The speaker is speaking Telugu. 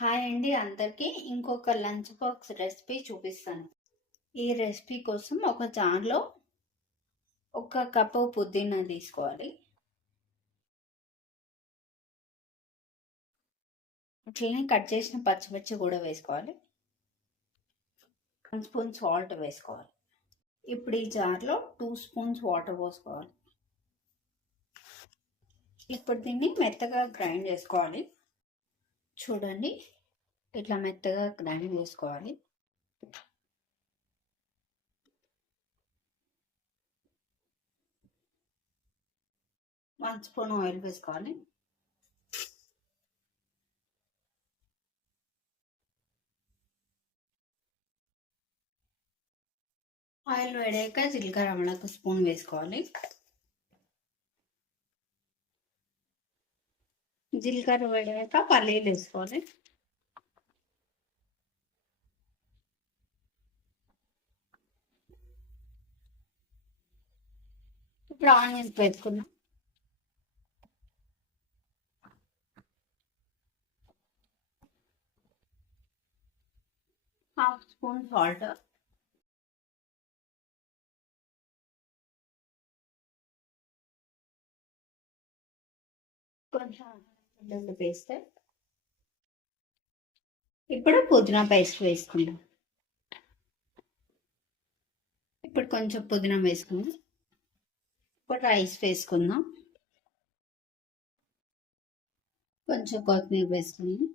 హాయ్ అండి అందరికీ. ఇంకొక లంచ్ బాక్స్ రెసిపీ చూపిస్తాను. ఈ రెసిపీ కోసం ఒక జార్లో ఒక కప్పు పుదీనా తీసుకోవాలి. అట్లనే కట్ చేసిన పచ్చిమిర్చి కూడా వేసుకోవాలి. 1 స్పూన్ సాల్ట్ వేసుకోవాలి. ఇప్పుడు ఈ జార్లో 2 స్పూన్స్ వాటర్ పోసుకోవాలి. ఇప్పుడు దీన్ని మెత్తగా గ్రైండ్ చేసుకోవాలి. చూడండి, ఇట్లా మెత్తగా గ్రైండ్ చేసుకోవాలి. వన్ స్పూన్ ఆయిల్ వేసుకోవాలి. ఆయిల్ వేడాక జీలకర్ర ఒక స్పూన్ వేసుకోవాలి. జీలకర్ర వేడాక పల్లీలు వేసుకోవాలి. ఇప్పుడు ఆనియన్స్ వేసుకుందాం. హాఫ్ స్పూన్ సాల్ట్, కొంచెం పేస్ట్. ఇప్పుడు పుదీనా పేస్ట్ వేసుకుందాం. ఇప్పుడు కొంచెం పుదీనా వేసుకుందాం. ఇప్పుడు రైస్ వేసుకుందాం. కొంచెం కొత్తిమీర వేసుకుందాం.